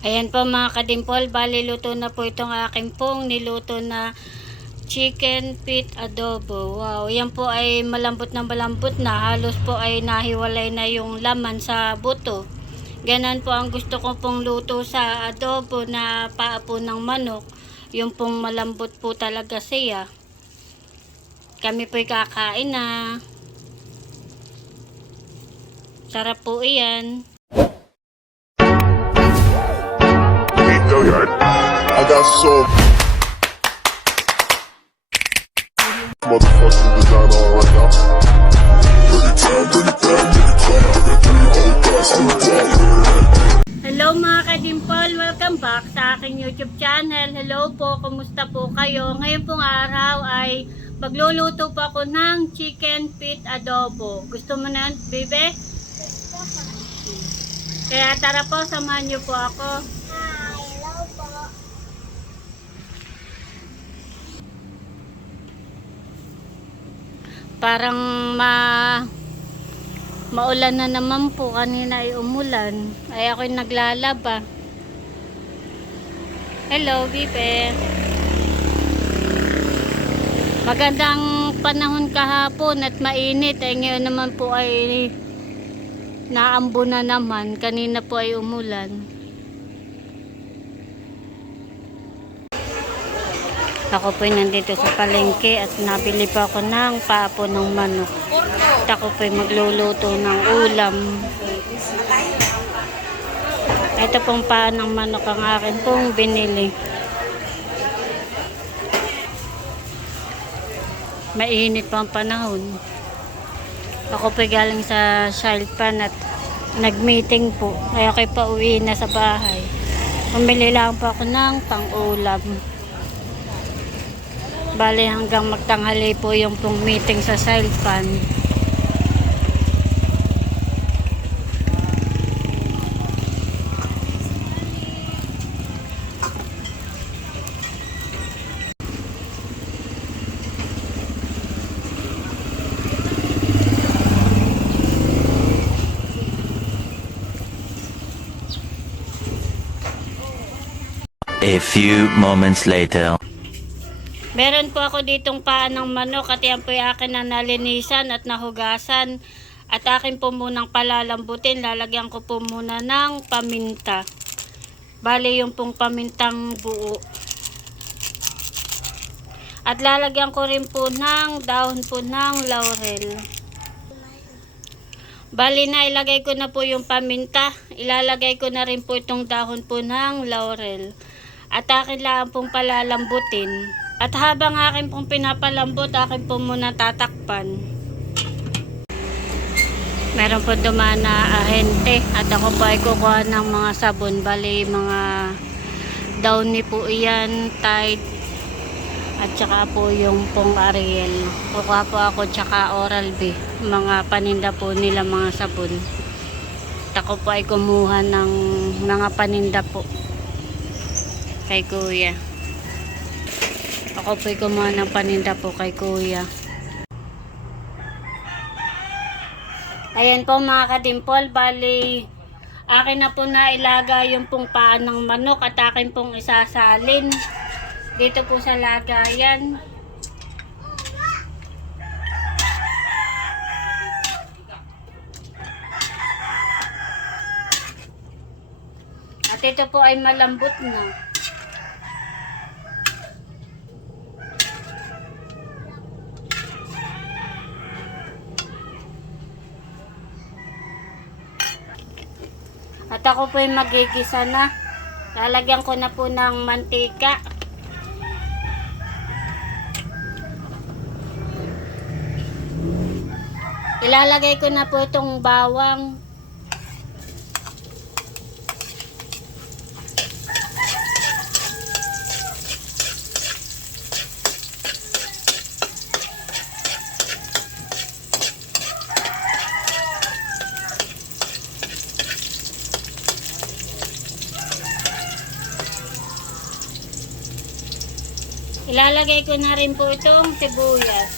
Ayan po mga kadimpol, bali luto na po itong aking pong niluto na chicken feet adobo. Wow, yan po ay malambot na malambot na. Halos po ay nahiwalay na yung laman sa buto. Ganon po ang gusto ko pong luto sa adobo na paa po ng manok. Yung pong malambot po talaga siya. Kami po'y kakain na. Sarap po iyan. I got so motherfucking design on right now. Hello mga kadimpol, welcome back sa aking YouTube channel. Hello po, kumusta po kayo? Ngayon pong araw ay magluluto po ako ng chicken feet adobo. Gusto mo na, bebe? Kaya tara po, samahan niyo po ako. Parang maulan na naman po. Kanina ay umulan. Ay ako'y naglalaba. Hello, Bibe. Magandang panahon kahapon at mainit. Ay ngayon naman po ay naambo na naman. Kanina po ay umulan. Ako po nandito sa palengke at nabili pa ako ng papo ng manok. At ako po magluluto ng ulam. Ito pong paa ng manok ang akin pong binili. Mainit pa ang panahon. Ako po galing sa Shilpan at nag-meeting po. Kaya ako pa uwi na sa bahay. Pumili lang po ako ng pang-ulam. Bali hanggang magtanghali po yung pong meeting sa Shilpan. A few moments later. Meron po ako ditong paa ng manok at yan po yung akin na nalinisan at nahugasan. At akin po munang palalambutin. Lalagyan ko po muna ng paminta. Bali yung pong pamintang buo. At lalagyan ko rin po ng dahon po ng laurel. Bali na ilagay ko na po yung paminta. Ilalagay ko na rin po itong dahon po ng laurel. At akin lang pong palalambutin. At habang akin pong pinapalambot, akin po muna tatakpan. Meron po dumaan na ahente. At ako po ay kukuha ng mga sabon. Bali, mga Downy po iyan, Tide. At saka po yung pong Ariel. Kukuha po ako tsaka Oral-B. Mga paninda po nila mga sabon. At ako po ay kumuha ng mga paninda po. Kay Kuya. Ako po'y kumuha ng paninda po kay Kuya. Ayan po mga kadimpol, bali akin na po na ilaga yung pong paa ng manok at akin pong isasalin dito po sa lagayan. At ito po ay malambot na. At ako po ay magigisa na. Lalagyan ko na po ng mantika. Ilalagay ko na po itong bawang. Ilalagay ko na rin po itong sibuyas.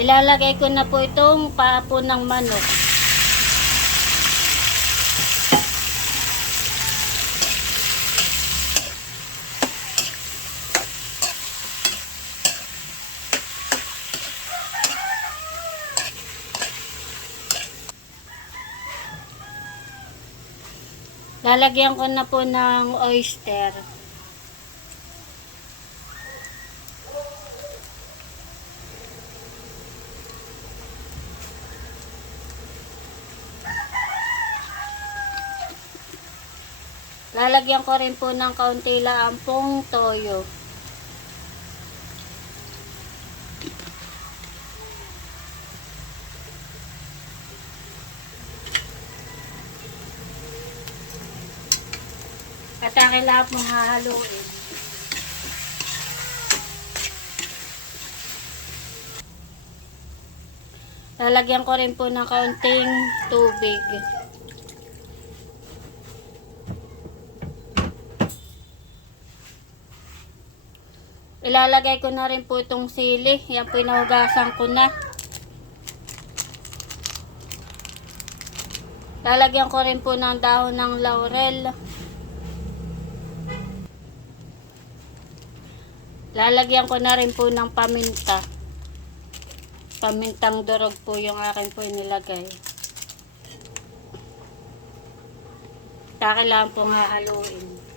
Ilalagay ko na po itong paa po ng manok. Lalagyan ko na po ng oyster. Lalagyan ko rin po ng kaunti lang pong toyo. At kailangan mong hahaluin. Lalagyan ko rin po ng kaunting tubig. Ilalagay ko na rin po itong sili. Yan po inahugasan ko na. Lalagyan ko rin po ng dahon ng laurel. Lalagyan ko na rin po ng paminta. Pamintang durog po yung akin po inilagay. Kailangan pong hahaluin.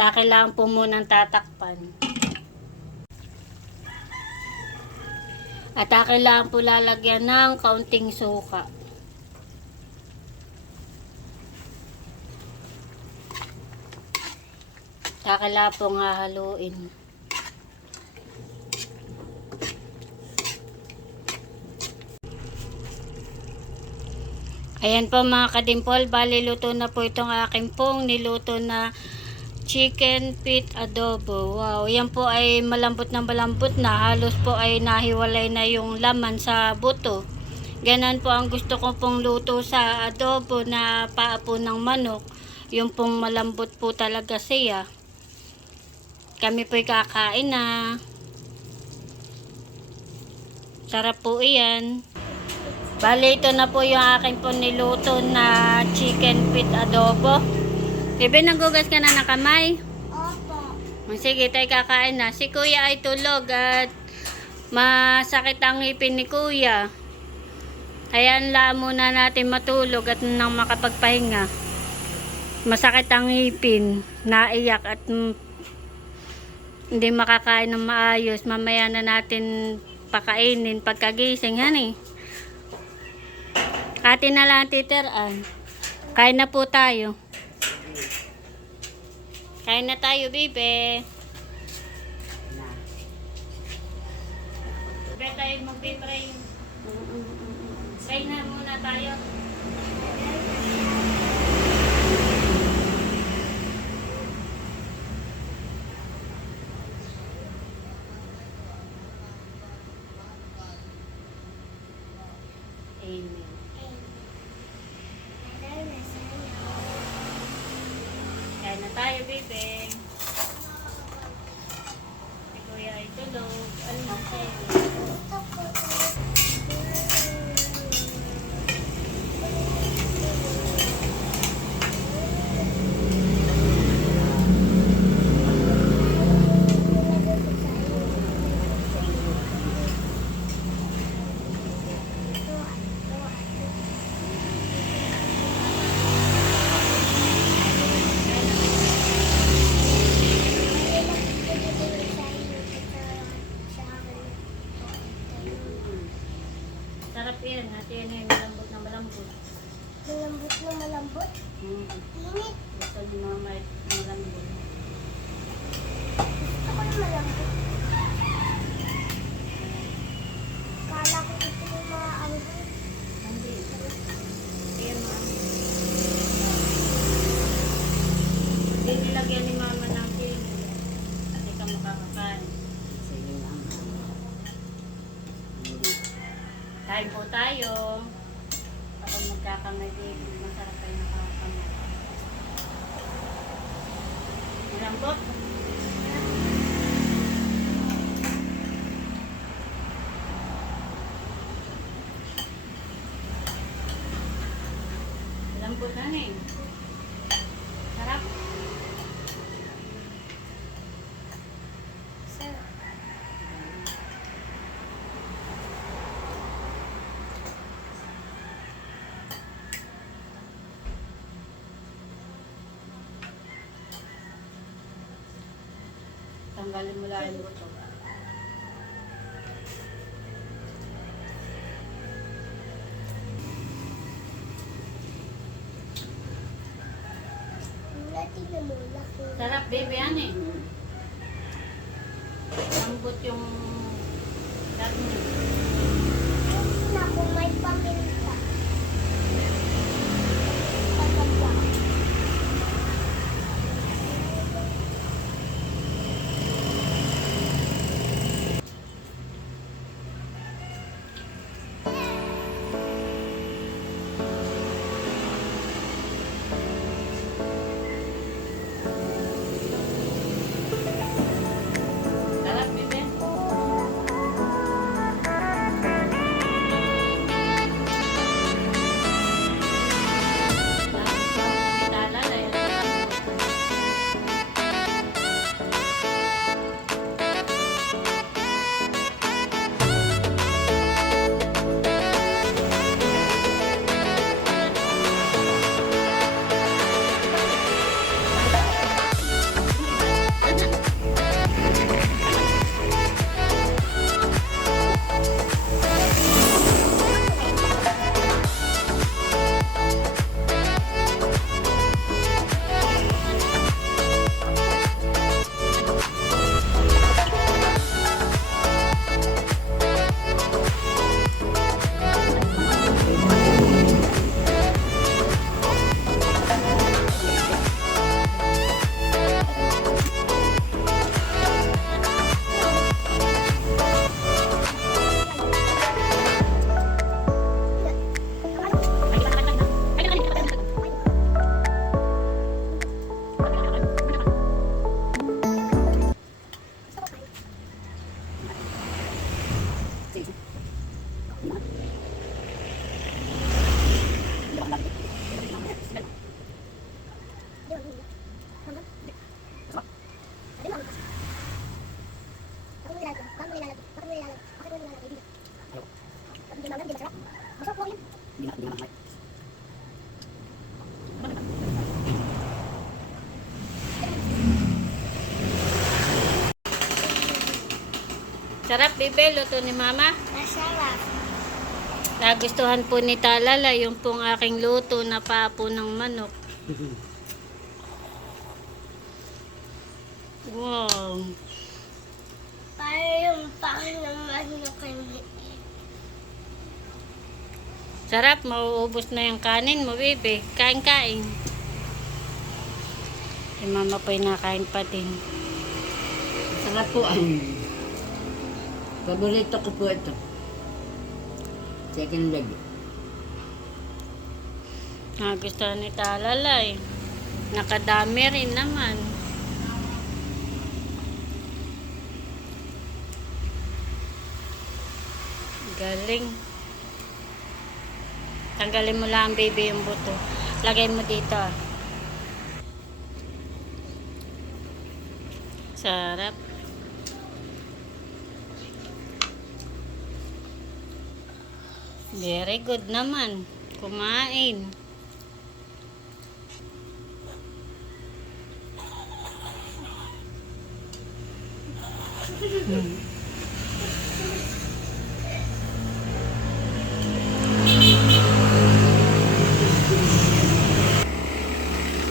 Kailangan po munang tatakpan. At kailangan po lalagyan ng kaunting suka. Kailangan pong hahaluin. Ayan po mga kadimpol, bali luto na po itong aking pong niluto na chicken feet adobo. Wow, yan po ay malambot na. Halos po ay nahiwalay na yung laman sa buto. Ganon po ang gusto ko pong luto sa adobo na paa po ng manok. Yung pong malambot po talaga siya. Kami po'y kakain na. Sarap po iyan. Bali, ito na po yung aking po niluto na chicken feet adobo. Bebe, nanggugas ka na ng kamay? Opo. Sige, tayo kakain na. Si Kuya ay tulog at masakit ang ngipin ni Kuya. Ayan lang muna natin matulog at nang makapagpahinga. Masakit ang ngipin, naiyak at hindi makakain ng maayos. Mamaya na natin pakainin pagkagising, hani. Ate na lang titiran. Kain na po tayo. Kain na tayo, bebe. Bebe, tayo mag-pray. Kain na muna tayo. Amen. Kain na tayo, bebe. Si Kuya ay tulog. Ano ang kayo? Sarap yan. Ate yan ay malambot na malambot. Malambot na malambot. Init. Gusto ni mama ay malambot. Gusto ko yung malambot. Kala ko ito yung mga anggun. Hindi. Ayan mama. Hindi nilagyan ni mama ng sili. Hindi ka makakakain. Sige lang. Kain po tayo. Kapag magkakamay, masarap kayo nakakamay. Malambot. Malambot na eh. Sarap. Sarap. Tanggalin mo lang yung buto. Wala, tingnan mo. Laki. Sarap, baby, yan eh. Lambot yung karne. Naku, may paminta. Pataba. Sarap, baby. Sarap, bebe. Luto ni mama. Masarap. Nagustuhan po ni Talala yung pong aking luto na papo ng manok. Wow. Para yung pang naman na kami. Sarap, mauubos na yung kanin mo, bebe. Kain-kain. Si mama po'y nakain pa din. Sarap po ang paborito ko po ito. Second leg. Nagustuhan ni Talala eh. Nakadami rin naman. Galing. Tanggalin mo lang, baby, yung buto. Lagay mo dito. Ah. Sarap. Very good naman. Kumain.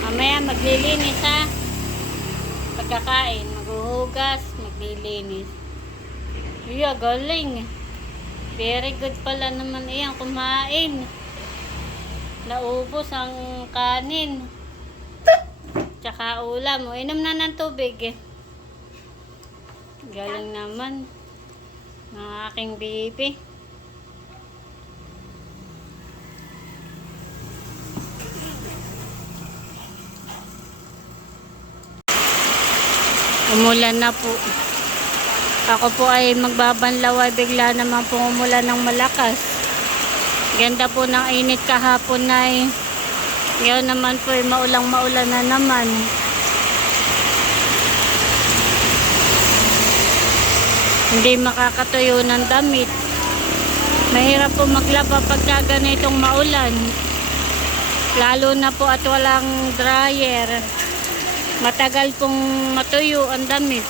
Mamaya maglilinis ha. Pagkakain, maghuhugas, maglilinis. Iya, galing. Very good pala naman iyan kumain. Naubos ang kanin. Tsaka ulam. O, inom na ng tubig eh. Galing naman ng aking baby. Umulan na po. Ako po ay magbabanlaw ay bigla naman po umulan ng malakas. Ganda po ng init kahapon ay ngayon naman po ay maulang-maulan na naman. Hindi makakatuyo ng damit. Mahirap po maglaba pagka ganitong maulan. Lalo na po at walang dryer. Matagal pong matuyo ang damit.